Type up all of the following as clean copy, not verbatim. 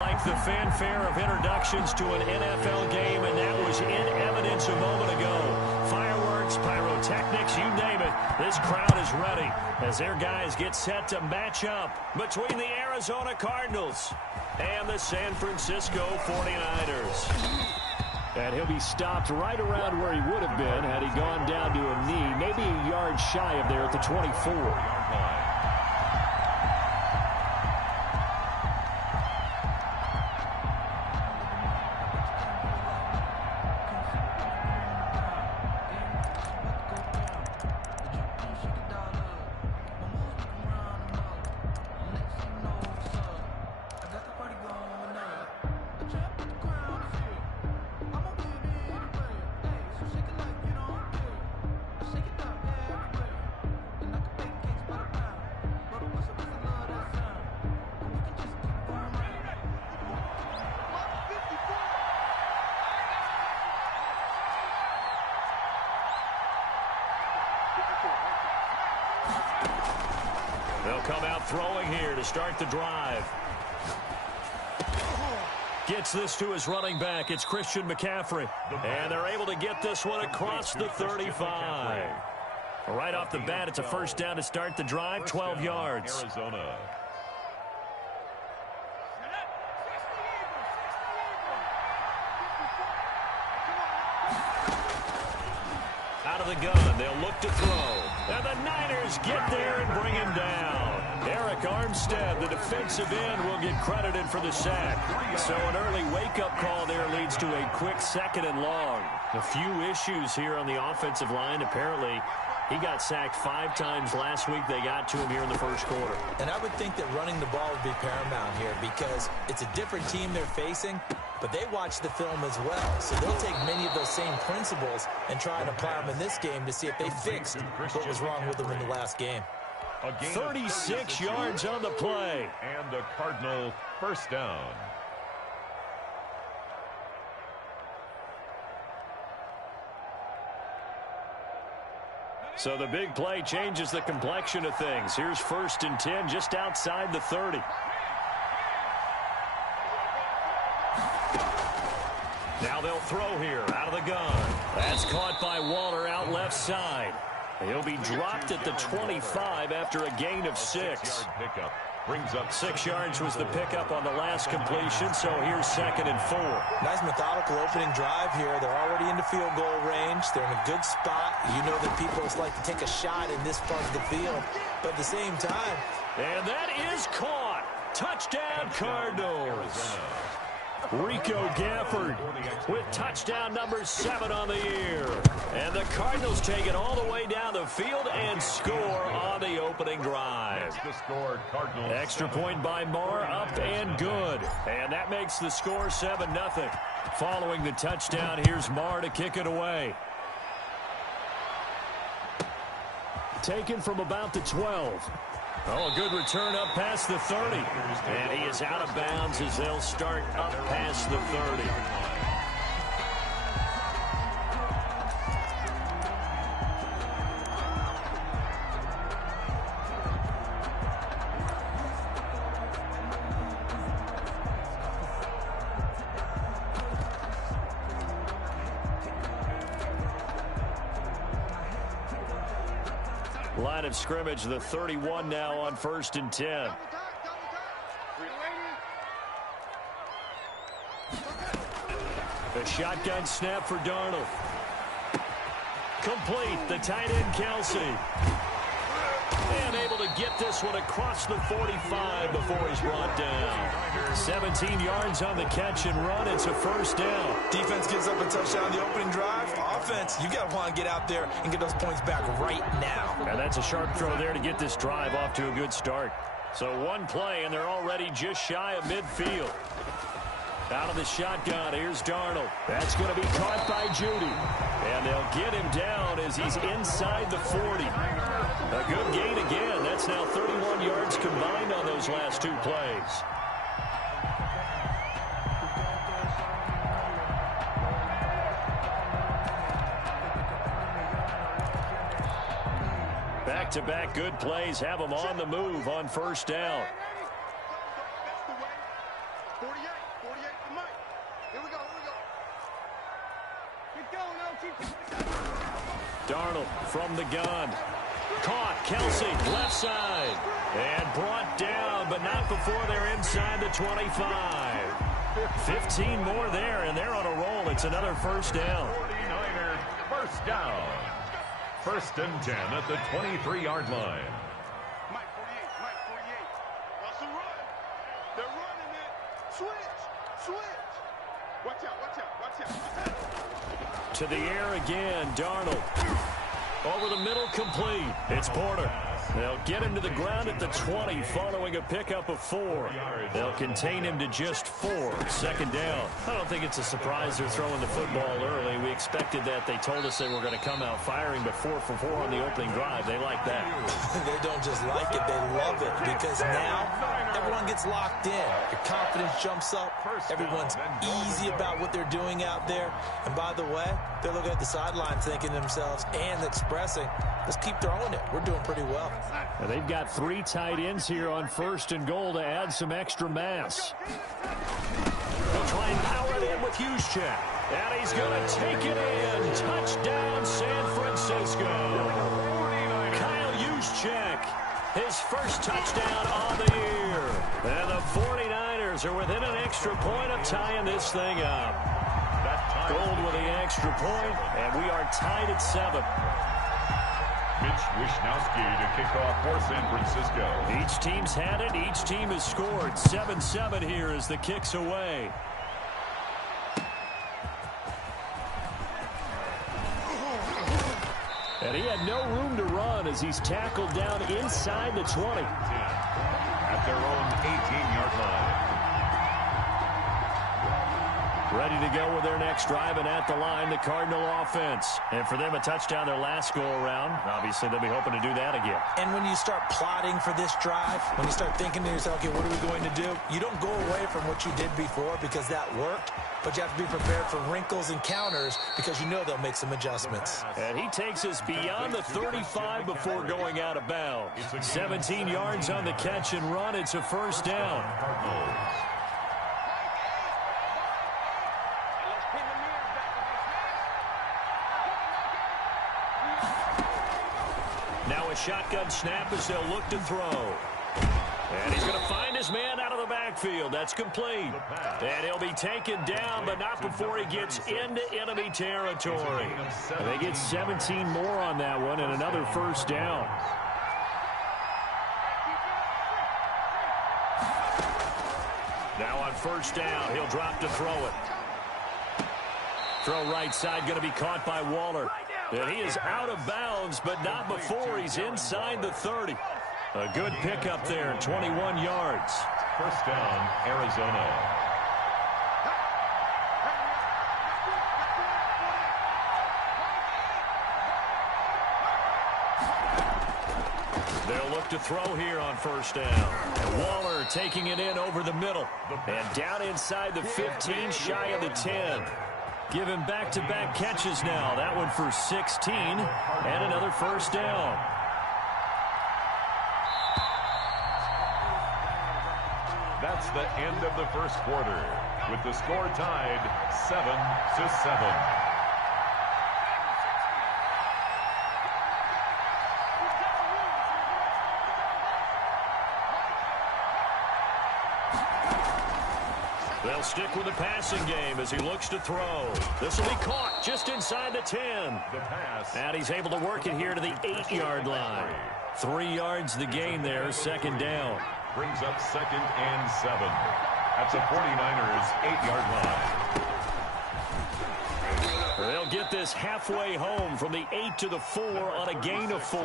Like the fanfare of introductions to an NFL game, and that was in evidence a moment ago. Fireworks, pyrotechnics, you name it. This crowd is ready as their guys get set to match up between the Arizona Cardinals and the San Francisco 49ers. And he'll be stopped right around where he would have been had he gone down to a knee, maybe a yard shy of there at the 24. They'll come out throwing here to start the drive. Gets this to his running back. It's Christian McCaffrey. And they're able to get this one across the 35. Right off the bat, it's a first down to start the drive, 12 yards. Arizona. Out of the gun, they'll look to throw. And the Niners get there and bring him down. Eric Armstead, the defensive end, will get credited for the sack. So an early wake-up call there leads to a quick second and long. A few issues here on the offensive line. Apparently, he got sacked 5 times last week. They got to him here in the first quarter. And I would think that running the ball would be paramount here because it's a different team they're facing, but they watch the film as well. So they'll take many of those same principles and try and apply them in this game to see if they fixed what was wrong with them in the last game. 36 yards on the play. And a Cardinal first down. So the big play changes the complexion of things. Here's 1st and 10 just outside the 30. Now they'll throw here out of the gun. That's caught by Waller out left side. He'll be dropped at the 25 after a gain of 6. Pickup brings up 6 yards was the pickup on the last completion, so here's 2nd and 4. Nice methodical opening drive here. They're already into field goal range. They're in a good spot. You know that people just like to take a shot in this part of the field, but at the same time. And that is caught. Touchdown, Cardinals. Rico Gafford with touchdown number 7 on the year. And the Cardinals take it all the way down the field and score on the opening drive. Extra point by Marr, up and good. And that makes the score 7-0. Following the touchdown, here's Marr to kick it away. Taken from about the 12. Oh, a good return up past the 30. And he is out of bounds as they'll start up past the 30. Line of scrimmage, the 31 now on 1st and 10. The shotgun snap for Darnold. Complete, the tight end Kelsey. And able to get this one across the 45 before he's brought down. 17 yards on the catch and run. It's a first down. Defense gives up a touchdown on the opening drive. Offense, you got to want to get out there and get those points back right now. And that's a sharp throw there to get this drive off to a good start. So one play, and they're already just shy of midfield. Out of the shotgun, here's Darnold. That's going to be caught by Judy. And they'll get him down as he's inside the 40. A good gain again. That's now 31 yards combined on those last 2 plays. Back-to-back good plays have them on the move on first down. 48. Darnold from the gun. Caught. Kelsey, left side. And brought down, but not before they're inside the 25. 15 more there, and they're on a roll. It's another first down. 49ers first down. First and 10 at the 23-yard line. Mike 48. Russell run. They're running it. Switch. Watch out. To the air again, Darnold. Over the middle, complete. It's Porter. They'll get him to the ground at the 20 following a pickup of 4. They'll contain him to just 4. Second down. I don't think it's a surprise they're throwing the football early. We expected that. They told us they were going to come out firing, but 4 for 4 on the opening drive. They like that. They don't just like it, they love it, because now everyone gets locked in. Your confidence jumps up. Everyone's easy about what they're doing out there. And by the way, they're looking at the sideline thinking to themselves and expressing, let's keep throwing it. We're doing pretty well. Now they've got 3 tight ends here on first and goal to add some extra mass. They'll try and power it in with Juszczyk. And he's going to take it in. Touchdown, San Francisco. Kyle Juszczyk, his first touchdown on the year. And the 49ers are within an extra point of tying this thing up. Gold with the extra point, and we are tied at 7. Mitch Wishnowsky to kick off for San Francisco. Each team's had it. Each team has scored. 7-7 here as the kick's away. And he had no room to run as he's tackled down inside the 20. At their own 18-yard line. Ready to go with their next drive, and at the line, the Cardinal offense. And for them, a touchdown their last go-around. Obviously, they'll be hoping to do that again. And when you start plotting for this drive, when you start thinking to yourself, okay, what are we going to do? You don't go away from what you did before because that worked, but you have to be prepared for wrinkles and counters because you know they'll make some adjustments. And he takes us beyond the 35 before going out of bounds. 17 yards on the catch and run. It's a first down. Now a shotgun snap as they'll look to throw. And he's going to find his man out of the backfield. That's complete. And he'll be taken down, but not before he gets into enemy territory. And they get 17 more on that one and another first down. Now on first down, he'll drop to throw it. Throw right side, going to be caught by Waller. And he is out of bounds, but not before he's inside the 30. A good pickup there, 21 yards. First down, Arizona. They'll look to throw here on first down. And Waller taking it in over the middle. And down inside the 15, shy of the 10. Give him back-to-back catches now. That one for 16 and another first down. That's the end of the first quarter, with the score tied 7-7. They'll stick with the passing game as he looks to throw. This will be caught just inside the 10. The pass. And he's able to work it here to the 8-yard line. 3 yards the gain there, second down. Brings up second and 7. That's a 49ers 8-yard line. They'll get this halfway home from the 8 to the 4 on a gain of 4.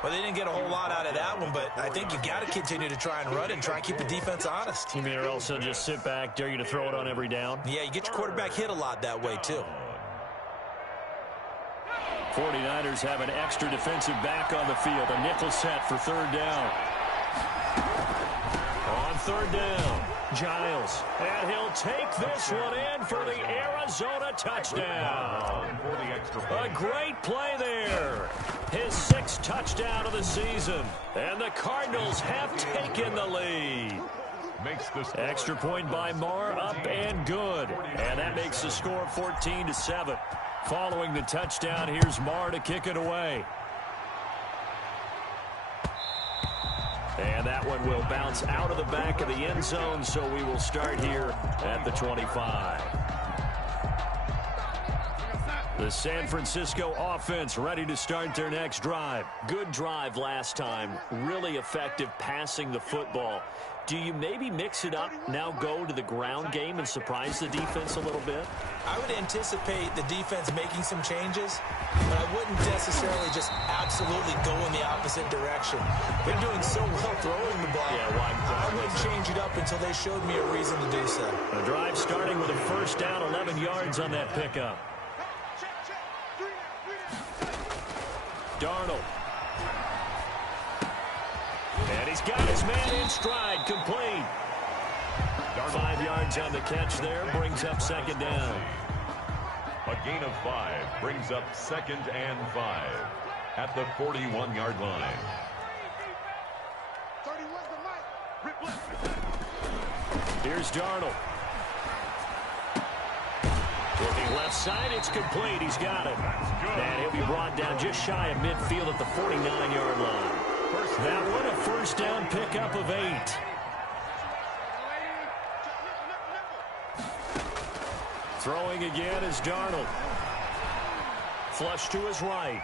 Well, they didn't get a whole lot out of that one, but I think you got to continue to try and run and try and keep the defense honest. You mean or else they'll just sit back, dare you to throw it on every down? Yeah, you get your quarterback hit a lot that way, too. 49ers have an extra defensive back on the field. A nickel set for third down. On third down, Giles. And he'll take this one in for the Arizona touchdown. A great play there. His 6th touchdown of the season. And the Cardinals have taken the lead. makes the score. Extra point by Marr, up and good. And that makes the score 14-7. Following the touchdown, here's Marr to kick it away. And that one will bounce out of the back of the end zone, so we will start here at the 25. The San Francisco offense ready to start their next drive. Good drive last time. Really effective passing the football. Do you maybe mix it up, now go to the ground game and surprise the defense a little bit? I would anticipate the defense making some changes, but I wouldn't necessarily just absolutely go in the opposite direction. They're doing so well throwing the ball. Yeah, I wouldn't change it up until they showed me a reason to do so. The drive starting with a first down, 11 yards on that pickup. Darnold. And he's got his man in stride, complete. 5 yards on the catch there, brings up second down. A gain of 5 brings up 2nd and 5 at the 41-yard line. Here's Darnold. Looking left side, it's complete. He's got it. And he'll be brought down just shy of midfield at the 49-yard line. That one a first down pickup of 8. Throwing again is Darnold. Flush to his right.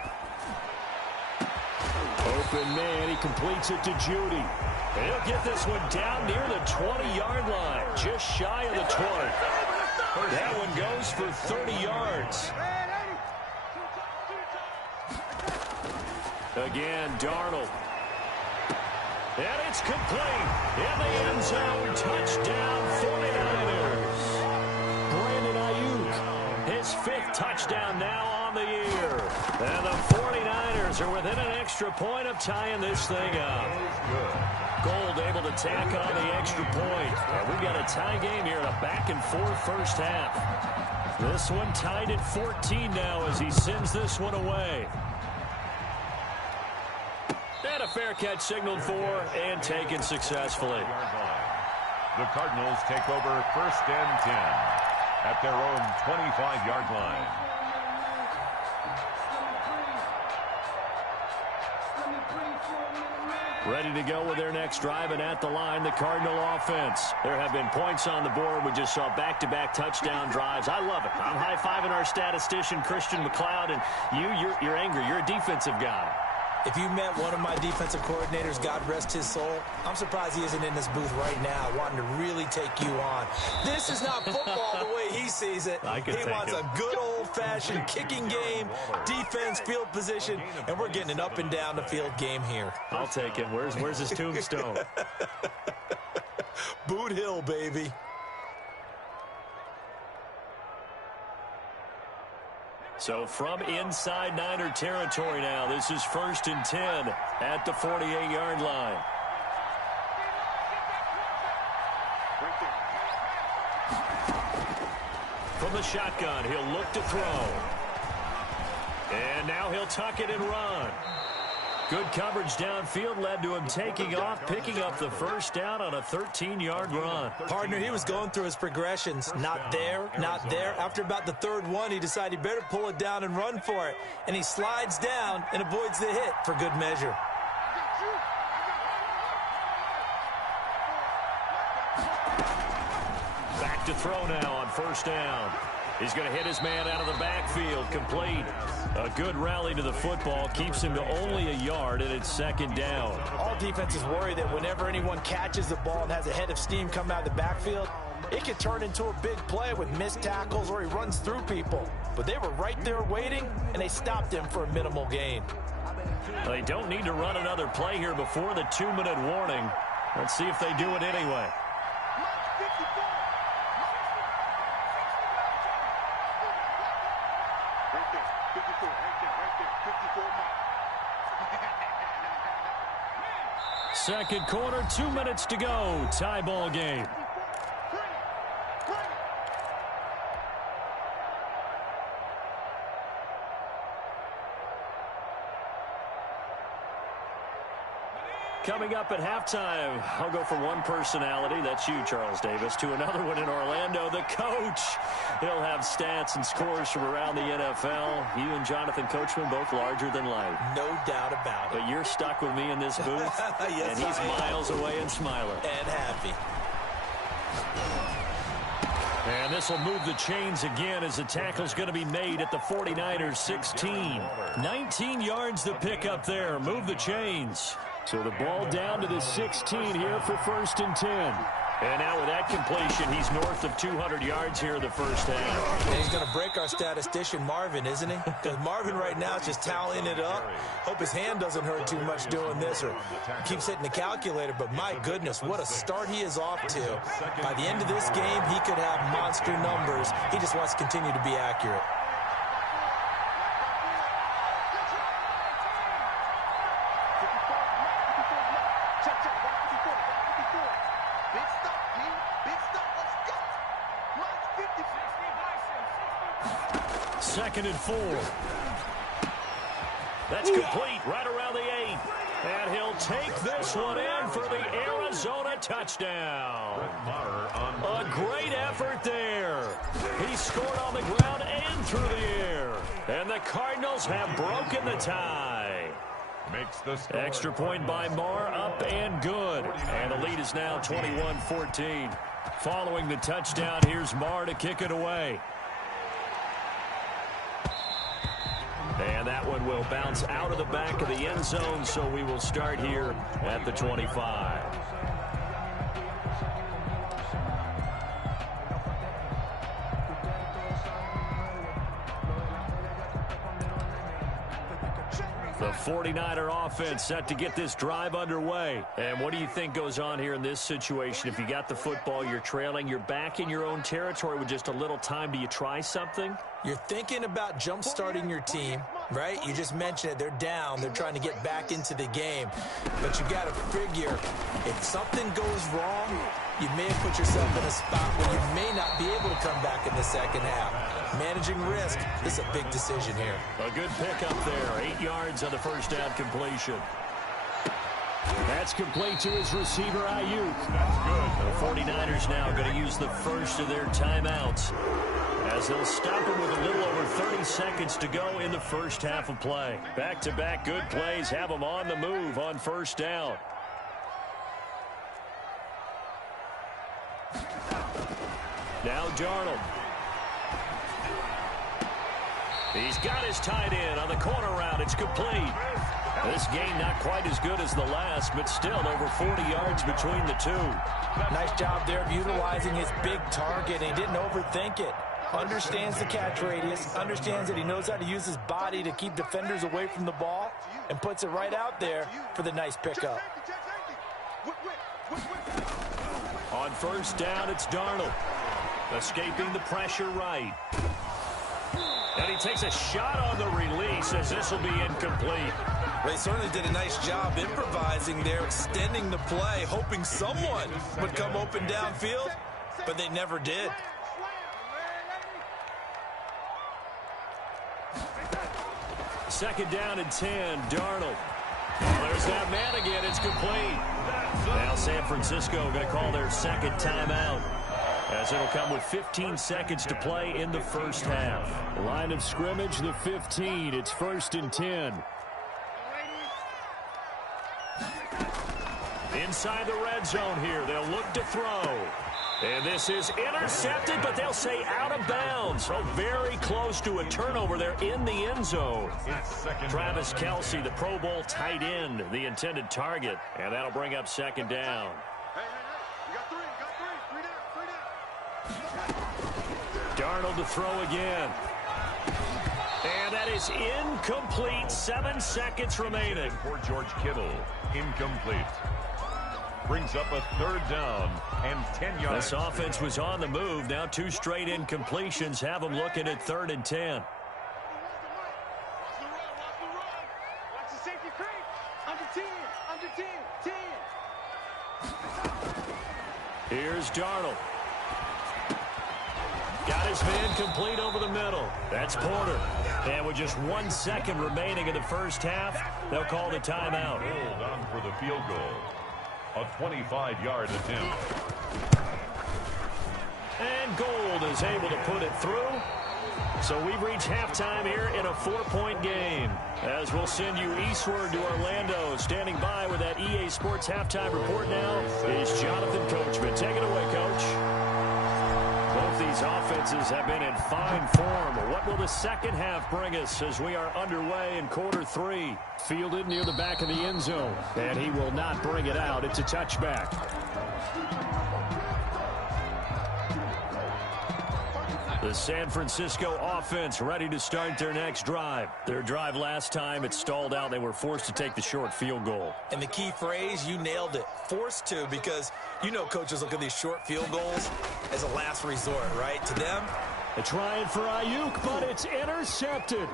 Open man, he completes it to Judy. And he'll get this one down near the 20-yard line, just shy of the 20. That one goes for 30 yards. Again, Darnold. And it's complete. In the end zone, touchdown 49ers. Brandon Ayuk, his 5th touchdown now on the year. And the 49ers are within an extra point of tying this thing up. Gold able to tack on the extra point. And we've got a tie game here, a back-and-forth first half. This one tied at 14 now as he sends this one away. And a fair catch signaled for and taken successfully. The Cardinals take over 1st and 10 at their own 25-yard line. Ready to go with their next drive, and at the line, the Cardinal offense. There have been points on the board. We just saw back-to-back touchdown drives. I love it. I'm high-fiving our statistician, Christian McLeod, and you're angry. You're a defensive guy. If you met one of my defensive coordinators, God rest his soul, I'm surprised he isn't in this booth right now wanting to really take you on. This is not football the way he sees it. He wants a good old-fashioned kicking game, defense, field position, and we're getting an up and down the field game here. I'll take it. Where's his tombstone? Boot Hill, baby. So from inside Niner territory now, this is 1st and 10 at the 48-yard line. From the shotgun, he'll look to throw. And now he'll tuck it and run. Good coverage downfield led to him taking off, picking up the first down on a 13-yard run. Partner, he was going through his progressions. Not there, not there. After about the 3rd one, he decided he better pull it down and run for it. And he slides down and avoids the hit for good measure. Back to throw now on first down. He's going to hit his man out of the backfield, complete. A good rally to the football keeps him to only a yard, and it's 2nd down. All defenses worry that whenever anyone catches the ball and has a head of steam come out of the backfield, it can turn into a big play with missed tackles or he runs through people. But they were right there waiting, and they stopped him for a minimal gain. They don't need to run another play here before the 2-minute warning. Let's see if they do it anyway. Second quarter, 2 minutes to go. Tie ball game. Coming up at halftime, I'll go from one personality, that's you, Charles Davis, to another one in Orlando, the coach. He'll have stats and scores from around the NFL. You and Jonathan Coachman both larger than life. No doubt about it. But you're stuck with me in this booth, yes, and he's miles away and smiling. And happy. And this will move the chains again as the tackle's going to be made at the 49ers 16. 19 yards to pick up there. Move the chains. So the ball down to the 16 here for 1st and 10. And now with that completion, he's north of 200 yards here in the first half. And he's going to break our statistician Marvin, isn't he? Because Marvin right now is just tallying it up. Hope his hand doesn't hurt too much doing this or keeps hitting the calculator. But my goodness, what a start he is off to. By the end of this game, he could have monster numbers. He just wants to continue to be accurate. Second and 4. That's complete right around the 8. And he'll take this one in for the Arizona touchdown. A great effort there. He scored on the ground and through the air. And the Cardinals have broken the tie. Makes the score. Extra point by Marr, up and good. And the lead is now 21-14. Following the touchdown, here's Marr to kick it away. And that one will bounce out of the back of the end zone, so we will start here at the 25. The 49er offense set to get this drive underway. And what do you think goes on here in this situation? If you got the football, you're trailing, you're back in your own territory with just a little time. Do you try something? You're thinking about jump-starting your team, right? You just mentioned it. They're down. They're trying to get back into the game. But you got to figure, if something goes wrong, you may have put yourself in a spot where you may not be able to come back in the second half. Managing risk is a big decision here. A good pickup there. 8 yards on the first down completion. That's complete to his receiver, Ayuk. The 49ers now going to use the first of their timeouts, as they'll stop him with a little over 30 seconds to go in the first half of play. Back-to-back good plays have them on the move on first down. Now Darnold. He's got his tight end on the corner route. It's complete. This game not quite as good as the last, but still over 40 yards between the two. Nice job there of utilizing his big target. He didn't overthink it. Understands the catch radius, understands that he knows how to use his body to keep defenders away from the ball, and puts it right out there for the nice pickup. On first down, it's Darnold. Escaping the pressure right. And he takes a shot on the release as this will be incomplete. They certainly did a nice job improvising there, extending the play, hoping someone would come open downfield, but they never did. Second down and 10, Darnold. There's that man again. It's complete. Now San Francisco going to call their second timeout, as it'll come with 15 seconds to play in the first half. Line of scrimmage, the 15. It's 1st and 10. Inside the red zone here. They'll look to throw. And this is intercepted, but they'll say out of bounds. So very close to a turnover there in the end zone. Travis Kelce, the Pro Bowl tight end, the intended target. And that'll bring up second down. Darnold to throw again. And that is incomplete. 7 seconds remaining. For George Kittle, incomplete. Brings up a third down and 10 yards. This offense was on the move. Now 2 straight incompletions have them looking at 3rd and 10. Watch the safety creep. Under 10. Under 10. 10. Here's Darnold. Got his man complete over the middle. That's Porter. And with just 1 second remaining in the first half, they'll call the timeout. Hold on for the field goal. A 25-yard attempt. And Gould is able to put it through. So we've reached halftime here in a 4-point game. As we'll send you eastward to Orlando. Standing by with that EA Sports halftime report now is Jonathan Coachman. Take it away, Coach. Both these offenses have been in fine form. What will the second half bring us as we are underway in quarter 3? Fielded near the back of the end zone. And he will not bring it out. It's a touchback. The San Francisco offense ready to start their next drive. Their drive last time, it stalled out. They were forced to take the short field goal. And the key phrase, you nailed it, forced to, because you know coaches look at these short field goals as a last resort, right? To them, they're trying for Ayuk, but it's intercepted.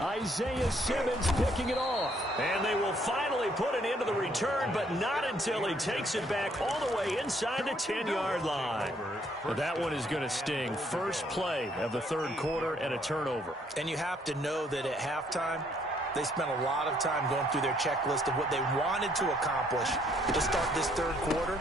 Isaiah Simmons picking it off. And they will finally put it into the return, but not until he takes it back all the way inside the 10-yard line. But that one is going to sting. First play of the third quarter and a turnover. And you have to know that at halftime, they spent a lot of time going through their checklist of what they wanted to accomplish to start this third quarter.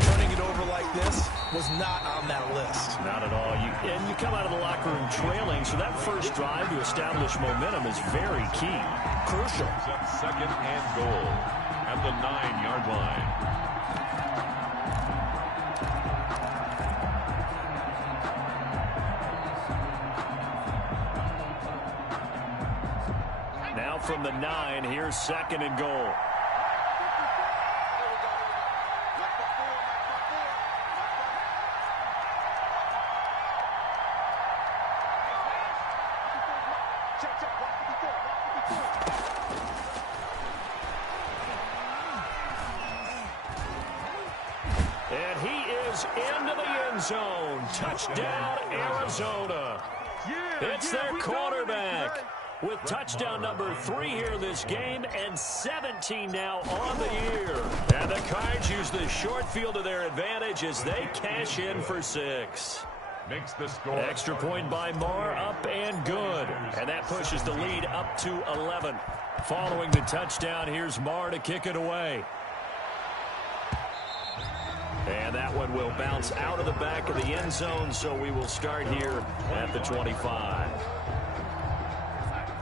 Turning it over like this was not on that list. Not at all. And you come out of the locker room trailing, so that first drive to establish momentum is very key. Crucial. Second and goal at the 9-yard line. Now from the 9, here's second and goal. And he is into the end zone. Touchdown, Arizona. It's their quarterback with touchdown number 3 here in this game and 17 now on the year. And the Cards use the short field to their advantage as they cash in for 6. Makes the score. Extra point by Marr, up and good. And that pushes the lead up to 11. Following the touchdown, here's Marr to kick it away. And that one will bounce out of the back of the end zone, so we will start here at the 25.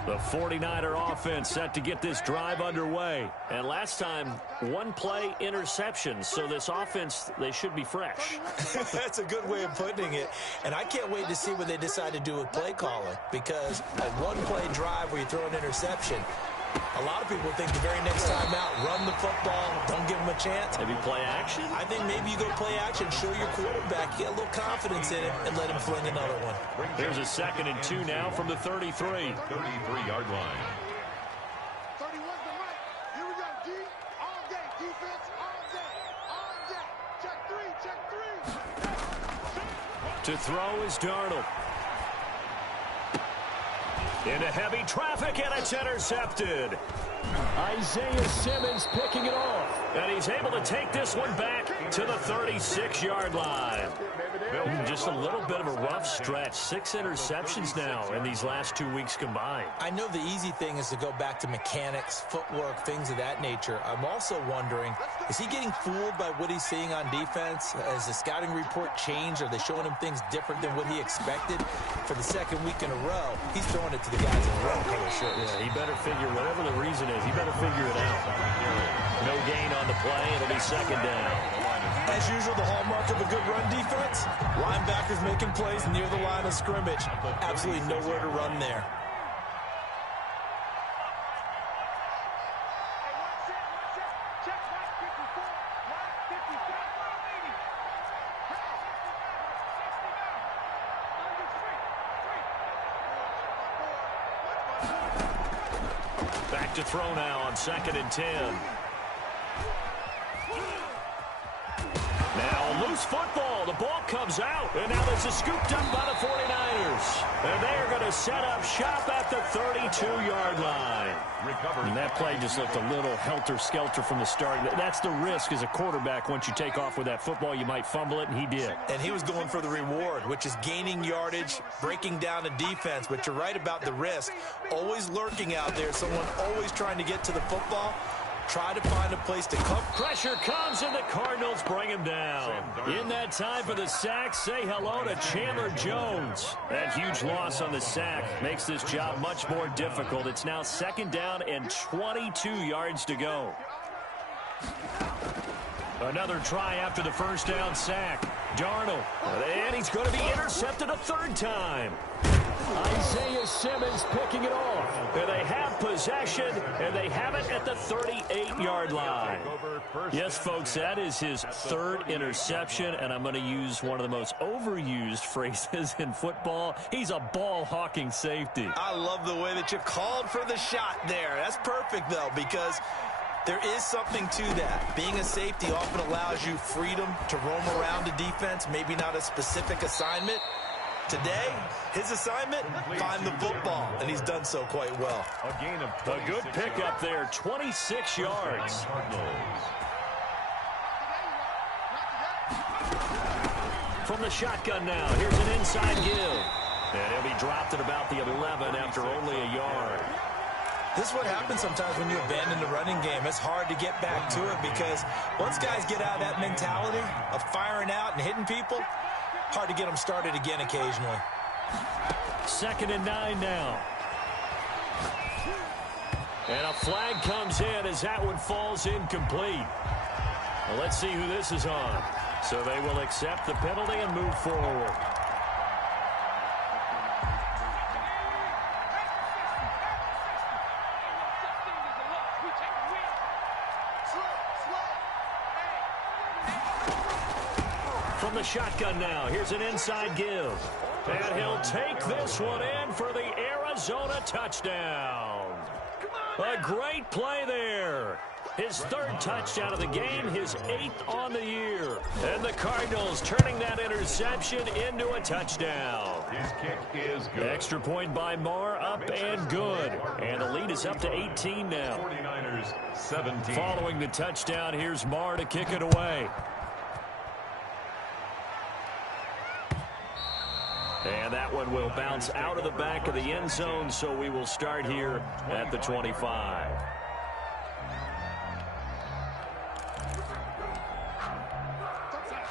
The 49er offense set to get this drive underway. And last time, 1 play interception. So this offense, they should be fresh. That's a good way of putting it. And I can't wait to see what they decide to do with play calling. Because a 1-play drive where you throw an interception, a lot of people think the very next time out, run the football, don't give them a chance. Maybe play action? I think maybe you go play action, show your quarterback, get a little confidence in him, and let him fling another one. There's a 2nd and 2 now from the 33. 33-yard line. 31's the right. Here we go, D. All day. Defense all day. All day. Check 3. To throw is Darnold. Into heavy traffic, and it's intercepted. Isaiah Simmons picking it off. And he's able to take this one back to the 36-yard line. Just a little bit of a rough stretch. 6 interceptions now in these last 2 weeks combined. I know the easy thing is to go back to mechanics, footwork, things of that nature. I'm also wondering, is he getting fooled by what he's seeing on defense? Has the scouting report changed? Are they showing him things different than what he expected? For the 2nd week in a row, he's throwing it to the guys in red color shirts. Yeah, he better figure, whatever the reason is, he better figure it out. No gain on the play. It'll be 2nd down. As usual, the hallmark of a good run defense, linebackers making plays near the line of scrimmage. Absolutely nowhere to run there. Check 54. 53. Back to throw now on 2nd and 10. Now loose football. The ball comes out. And now this is scooped up by the 49ers. And they are going to set up shop at the 32-yard line. And that play just looked a little helter-skelter from the start. That's the risk as a quarterback. Once you take off with that football, you might fumble it, and he did. And he was going for the reward, which is gaining yardage, breaking down the defense. But you're right about the risk. Always lurking out there, someone always trying to get to the football. Try to find a place to come. Pressure comes, and the Cardinals bring him down. In that time for the sack, say hello to Chandler Jones. That huge loss on the sack makes this job much more difficult. It's now 2nd down and 22 yards to go. Another try after the first down sack. Darnold, and he's going to be intercepted a 3rd time. Isaiah Simmons picking it off. And they have possession, and they have it at the 38-yard line. Yes, folks, that is his 3rd interception, and I'm going to use one of the most overused phrases in football. He's a ball-hawking safety. I love the way that you called for the shot there. That's perfect, though, because there is something to that. Being a safety often allows you freedom to roam around the defense, maybe not a specific assignment. Today, his assignment, find the football, and he's done so quite well. A good pickup there, 26 yards. From the shotgun now, here's an inside give. And he'll be dropped at about the 11 after only a yard. This is what happens sometimes when you abandon the running game. It's hard to get back to it because once guys get out of that mentality of firing out and hitting people, hard to get them started again occasionally. 2nd and 9 now. And a flag comes in as that one falls incomplete. Well, let's see who this is on. So they will accept the penalty and move forward. From the shotgun now, here's an inside give. And he'll take this one in for the Arizona touchdown. A great play there. His 3rd touchdown of the game, his 8th on the year. And the Cardinals turning that interception into a touchdown. His kick is good. Extra point by Marr, up and good. And the lead is up to 18 now. 49ers 17. Following the touchdown, here's Marr to kick it away. And that one will bounce out of the back of the end zone, so we will start here at the 25.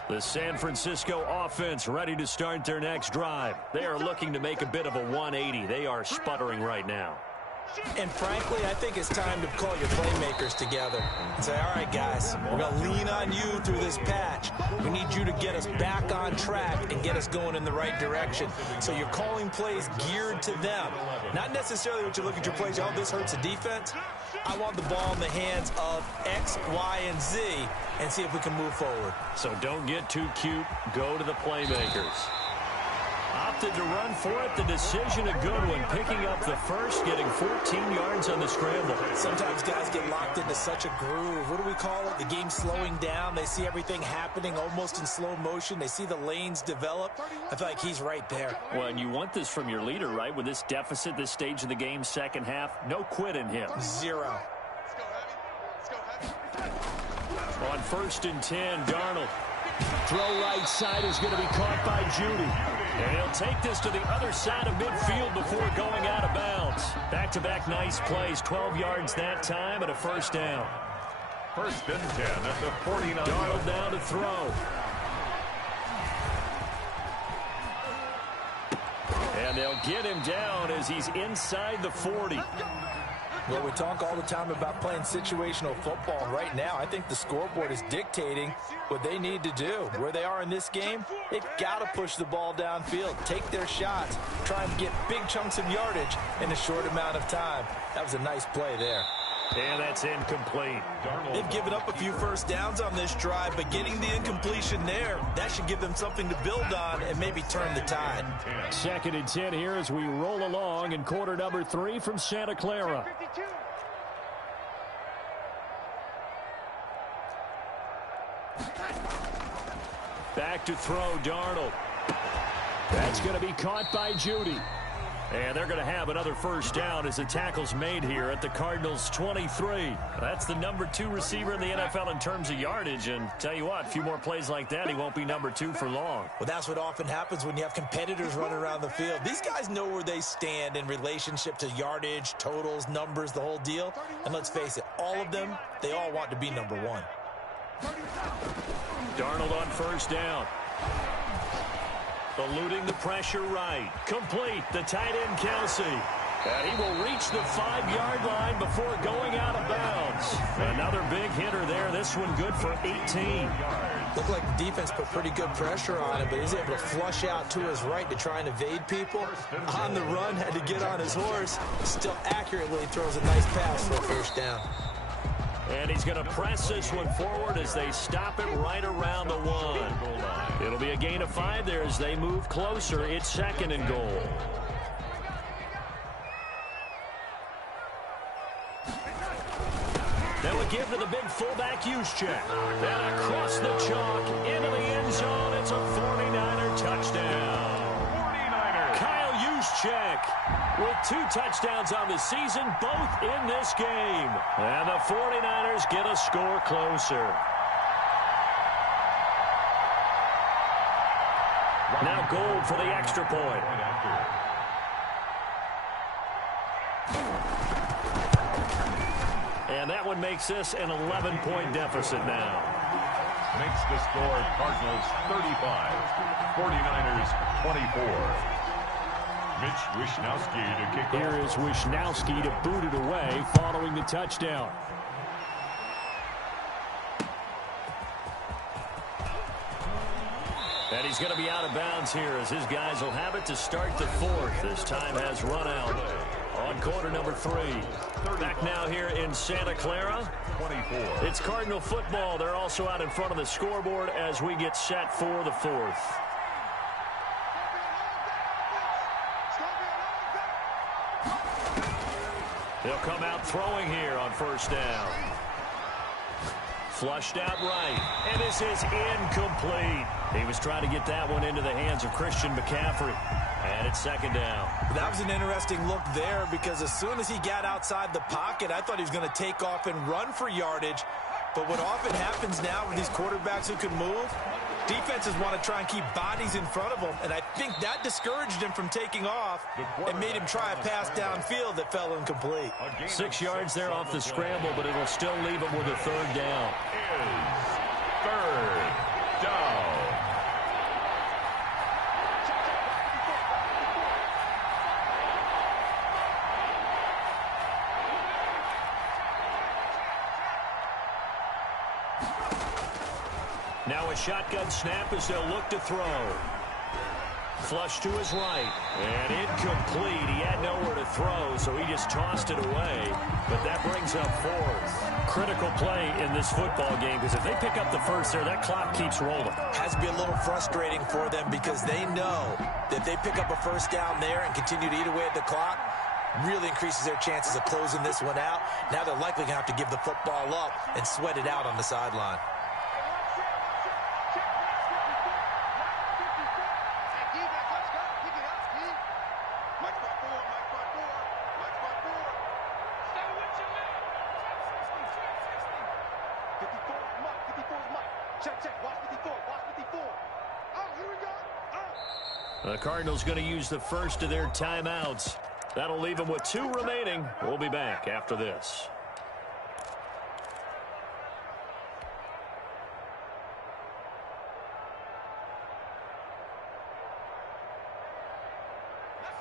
The San Francisco offense ready to start their next drive. They are looking to make a bit of a 180. They are sputtering right now. And frankly, I think it's time to call your playmakers together and say, all right, guys, we're going to lean on you through this patch. We need you to get us back on track and get us going in the right direction. So you're calling plays geared to them. Not necessarily what you look at your plays, oh, this hurts the defense. I want the ball in the hands of X, Y, and Z and see if we can move forward. So don't get too cute. Go to the playmakers. Opted to run for it. The decision a good one. Picking up the first, getting 14 yards on the scramble. Sometimes guys get locked into such a groove. What do we call it? The game's slowing down. They see everything happening almost in slow motion. They see the lanes develop. I feel like he's right there. Well, and you want this from your leader, right? With this deficit, this stage of the game, 2nd half, no quit in him. 0. On 1st and 10, Darnold. Throw right side is going to be caught by Judy. And he'll take this to the other side of midfield before going out of bounds. Back-to-back nice plays, 12 yards that time and a 1st down. 1st and 10 at the 49. Darnold down to throw. And they'll get him down as he's inside the 40. Well, we talk all the time about playing situational football. Right now, I think the scoreboard is dictating what they need to do. Where they are in this game, they've got to push the ball downfield, take their shots, try and get big chunks of yardage in a short amount of time. That was a nice play there. And that's incomplete. They've given up a few 1st downs on this drive, but getting the incompletion there, that should give them something to build on and maybe turn the tide. 2nd and 10 here as we roll along in quarter number 3 from Santa Clara. Back to throw, Darnold. That's going to be caught by Judy. And they're going to have another first down as the tackle's made here at the Cardinals' 23. That's the number 2 receiver in the NFL in terms of yardage. And tell you what, a few more plays like that, he won't be number 2 for long. Well, that's what often happens when you have competitors running around the field. These guys know where they stand in relationship to yardage, totals, numbers, the whole deal. And let's face it, all of them, they all want to be number 1. Darnold on first down. Eluding the pressure right. Complete. The tight end, Kelsey. And he will reach the 5-yard line before going out of bounds. Another big hitter there. This one good for 18. Looked like the defense put pretty good pressure on him, but he's able to flush out to his right to try and evade people. On the run, had to get on his horse. Still accurately throws a nice pass for a first down. And he's going to press this one forward as they stop it right around the 1. It'll be a gain of 5 there as they move closer. It's 2nd and goal. That would give to the big fullback Juszczyk. Then across the chalk into the end zone. It's a 49er touchdown. Kyle Juszczyk with 2 touchdowns on the season, both in this game. And the 49ers get a score closer. Now Gould for the extra point. And that one makes this an 11-point deficit now. Makes the score Cardinals 35, 49ers 24. Mitch Wishnowsky to kick off. Here is Wishnowsky to boot it away following the touchdown. And he's going to be out of bounds here as his guys will have it to start the 4th. This time has run out on quarter number 3. Back now here in Santa Clara. 24. It's Cardinal football. They're also out in front of the scoreboard as we get set for the 4th. They'll come out throwing here on first down. Flushed out right. And this is incomplete. He was trying to get that one into the hands of Christian McCaffrey. And it's 2nd down. That was an interesting look there because as soon as he got outside the pocket, I thought he was going to take off and run for yardage. But what often happens now with these quarterbacks who can move, defenses want to try and keep bodies in front of them, and I think that discouraged him from taking off and made him try a pass downfield that fell incomplete. 6 yards there off the scramble, but it'll still leave him with a 3rd down. Is 3rd down. Now a shotgun snap as they'll look to throw. Flush to his right. And incomplete. He had nowhere to throw, so he just tossed it away. But that brings up 4th. Critical play in this football game because if they pick up the 1st there, that clock keeps rolling. Has to be a little frustrating for them because they know that if they pick up a first down there and continue to eat away at the clock, really increases their chances of closing this one out. Now they're likely going to have to give the football up and sweat it out on the sideline. The Cardinals going to use the first of their timeouts. That'll leave them with 2 remaining. We'll be back after this.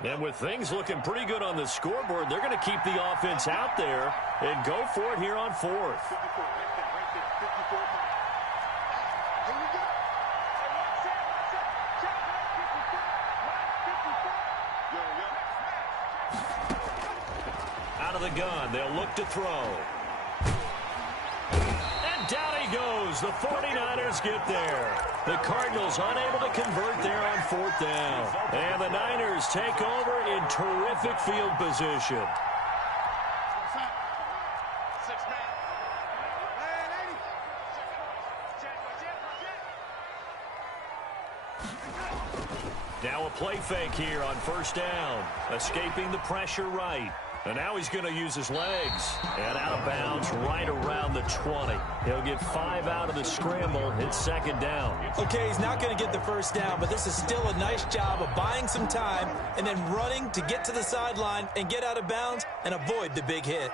And with things looking pretty good on the scoreboard, they're going to keep the offense out there and go for it here on 4th. Out of the gun, they'll look to throw. And down he goes. The 49ers get there. The Cardinals unable to convert there on 4th down. And the Niners take over in terrific field position. Now a play fake here on first down. Escaping the pressure right. And now he's going to use his legs. And out of bounds right around the 20. He'll get 5 out of the scramble. It's second down. Okay, he's not going to get the first down, but this is still a nice job of buying some time and then running to get to the sideline and get out of bounds and avoid the big hit.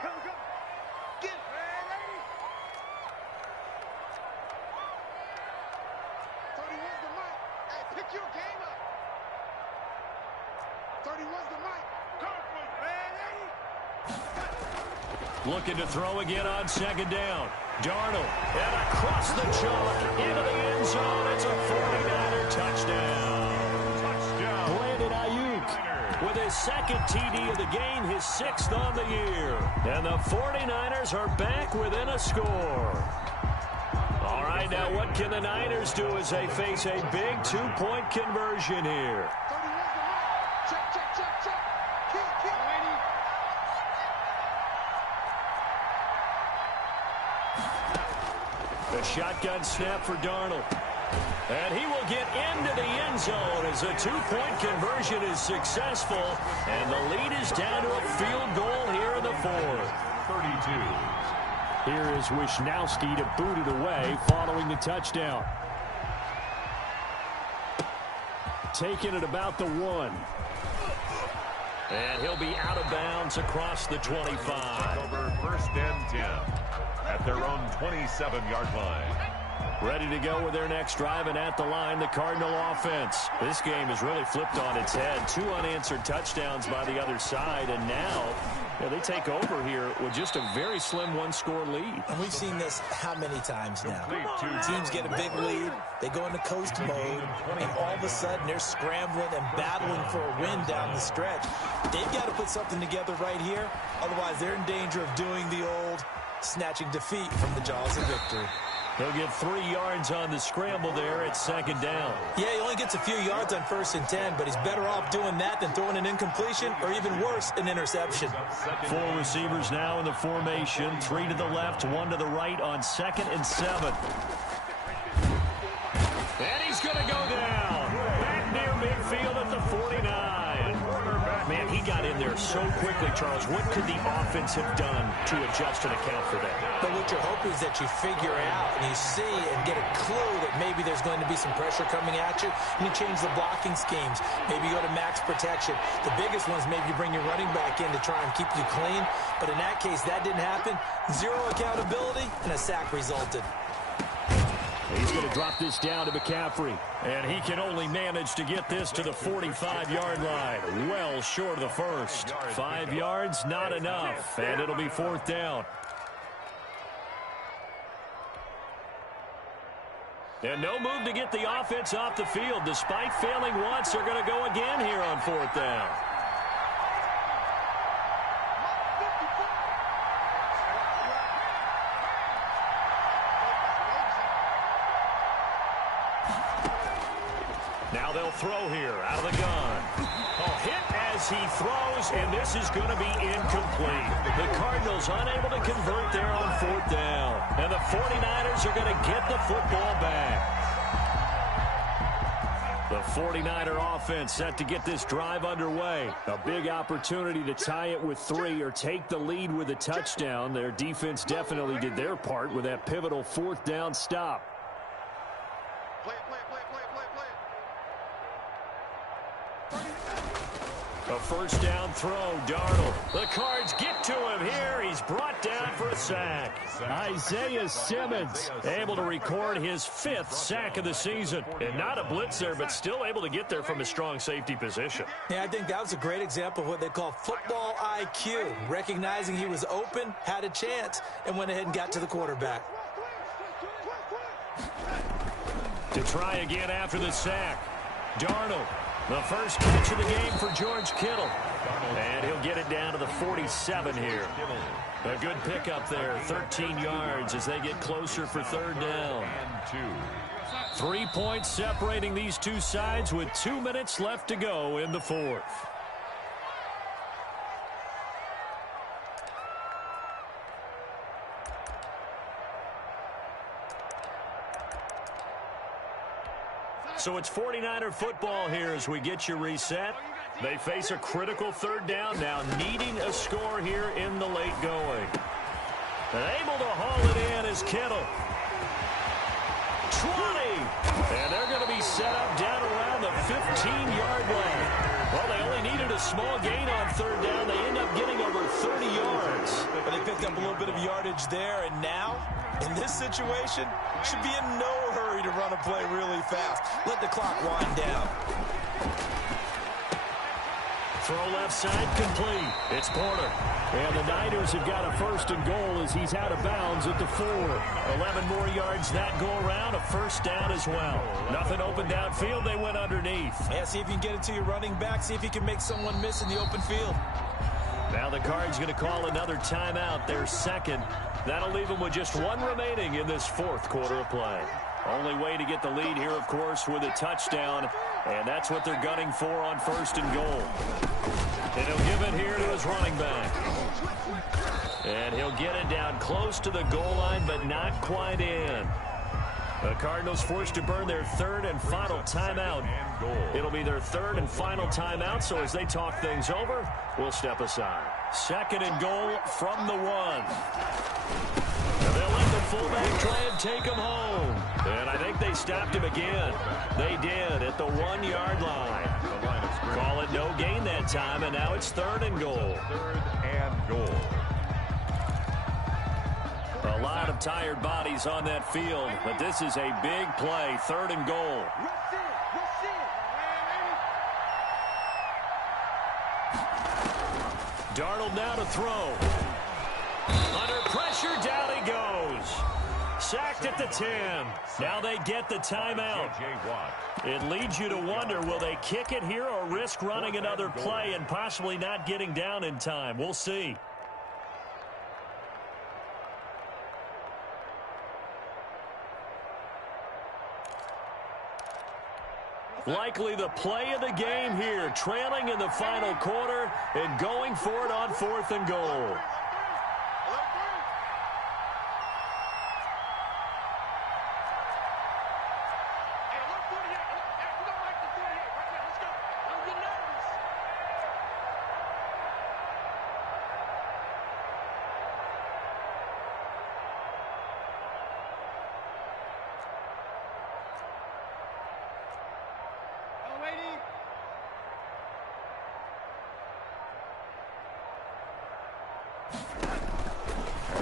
Looking to throw again on second down. Darnold, and across the chalk, into the end zone. It's a 49er touchdown. Brandon Ayuk with his second TD of the game, his 6th on the year. And the 49ers are back within a score. All right, now what can the Niners do as they face a big 2-point conversion here? The shotgun snap for Darnold. And he will get into the end zone as a 2-point conversion is successful. And the lead is down to a field goal here in the 4th. 32. Here is Wisnowski to boot it away following the touchdown. Taking it about the 1. And he'll be out of bounds across the 25. Over first and 10 at their own 27-yard line. Ready to go with their next drive, and at the line, the Cardinal offense. This game has really flipped on its head. 2 unanswered touchdowns by the other side, and now they take over here with just a very slim 1-score lead. And we've seen this how many times now? Teams get a big lead, they go into coast mode, and all of a sudden they're scrambling and battling for a win down the stretch. They've got to put something together right here, otherwise they're in danger of doing the old snatching defeat from the jaws of victory. He'll get 3 yards on the scramble there at second down. Yeah, he only gets a few yards on 1st and 10, but he's better off doing that than throwing an incompletion or even worse, an interception. 4 receivers now in the formation. 3 to the left, 1 to the right on 2nd and 7. And he's going to go down. Back near midfield at the 49. Man, he got in there so quickly, Charles. What could the offense have done to adjust and account for that? But what you're hoping is that you figure out and you see and get a clue that maybe there's going to be some pressure coming at you, and you change the blocking schemes. Maybe you go to max protection. The biggest one is maybe you bring your running back in to try and keep you clean. But in that case, that didn't happen. 0 accountability, and a sack resulted. He's going to drop this down to McCaffrey. And he can only manage to get this to the 45-yard line. Well short of the first. 5 yards, not enough. And it'll be 4th down. And no move to get the offense off the field. Despite failing once, they're going to go again here on 4th down. Now they'll throw here out of the gun. Hit as he throws, and this is going to be incomplete. The Cardinals unable to convert there on 4th down. And the 49ers are going to get the football back. The 49er offense set to get this drive underway. A big opportunity to tie it with 3 or take the lead with a touchdown. Their defense definitely did their part with that pivotal 4th down stop. A first down throw, Darnold. The Cards get to him here. He's brought down for a sack. Isaiah Simmons able to record his 5th sack of the season. And not a blitz there, but still able to get there from a strong safety position. Yeah, I think that was a great example of what they call football IQ. Recognizing he was open, had a chance, and went ahead and got to the quarterback. To try again after the sack. Darnold. The first catch of the game for George Kittle. And he'll get it down to the 47 here. A good pickup there, 13 yards as they get closer for 3rd down. 3 points separating these two sides with 2 minutes left to go in the 4th. So it's 49er football here as we get you reset. They face a critical third down now, needing a score here in the late going. And able to haul it in is Kittle. 20. And they're going to be set up down around the 15-yard line. Well, they only needed a small gain on third down. They end up getting over 30 yards. But they picked up a little bit of yardage there, and now, in this situation, should be in no hurry to run a play really fast. Let the clock wind down. Throw left side, complete. It's Porter. And the Niners have got a first and goal as he's out of bounds at the 4. 11 more yards that go around, a first down as well. Nothing open downfield, they went underneath. Yeah, see if you can get it to your running back, see if you can make someone miss in the open field. Now the Cards going to call another timeout, their second. That'll leave them with just one remaining in this fourth quarter of play. Only way to get the lead here, of course, with a touchdown. And that's what they're gunning for on first and goal. And he'll give it here to his running back. And he'll get it down close to the goal line, but not quite in. The Cardinals forced to burn their third and final timeout. It'll be their third and final timeout, so as they talk things over, we'll step aside. Second and goal from the 1. They'll let the fullback try and take him home. And I think they stopped him again. They did at the 1-yard line. Call it no gain that time, and now it's third and goal. Third and goal. A lot of tired bodies on that field, but this is a big play, third and goal. Darnold now to throw. Under pressure, down he goes. Sacked at the 10. Now they get the timeout. It leads you to wonder, will they kick it here or risk running another play and possibly not getting down in time? We'll see. Likely the play of the game here, trailing in the final quarter and going for it on fourth and goal.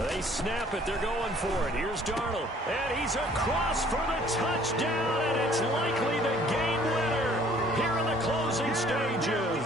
They snap it. They're going for it. Here's Darnold. And he's across for the touchdown. And it's likely the game winner here in the closing stages.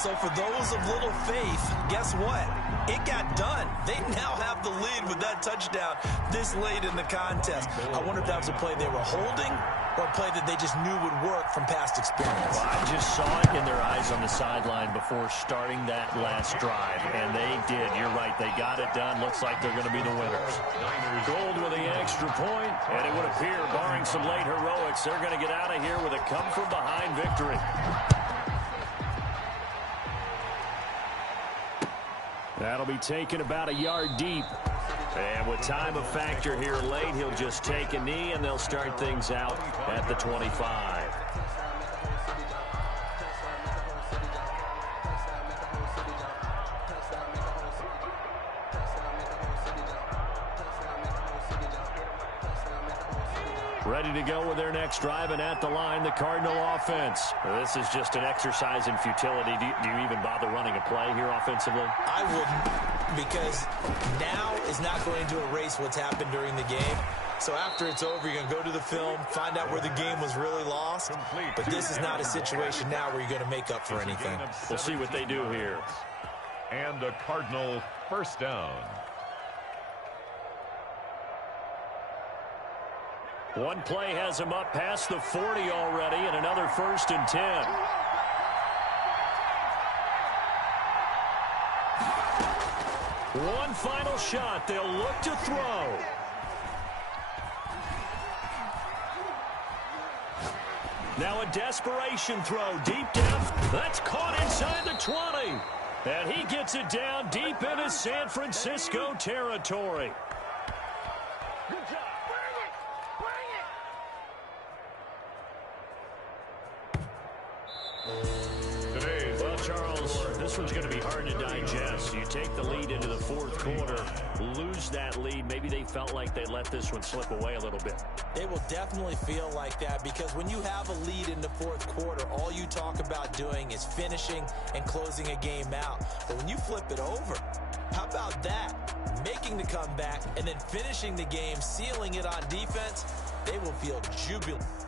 So for those of little faith, guess what? It got done. They now have the lead with that touchdown this late in the contest. I wonder if that was a play they were holding or a play that they just knew would work from past experience. Well, I just saw it in their eyes on the sideline before starting that last drive, and they did. You're right. They got it done. Looks like they're going to be the winners. Gold with the extra point, and it would appear, barring some late heroics, they're going to get out of here with a come-from-behind victory. That'll be taken about a yard deep. And with time a factor here late, he'll just take a knee, and they'll start things out at the 25. Ready to go with their next drive, and at the line, the Cardinal offense. This is just an exercise in futility. Do you even bother running a play here offensively? I wouldn't, because now is not going to erase what's happened during the game. So after it's over, you're going to go to the film, find out where the game was really lost. But this is not a situation now where you're going to make up for anything. We'll see what they do here. And a Cardinal first down. One play has him up past the 40 already, and another first and 10. One final shot. They'll look to throw. Now a desperation throw deep down. That's caught inside the 20. And he gets it down deep into San Francisco territory. Charles, this one's going to be hard to digest. You take the lead into the fourth quarter, lose that lead. Maybe they felt like they let this one slip away a little bit. They will definitely feel like that because when you have a lead in the fourth quarter, all you talk about doing is finishing and closing a game out. But when you flip it over, how about that? Making the comeback and then finishing the game, sealing it on defense, they will feel jubilant.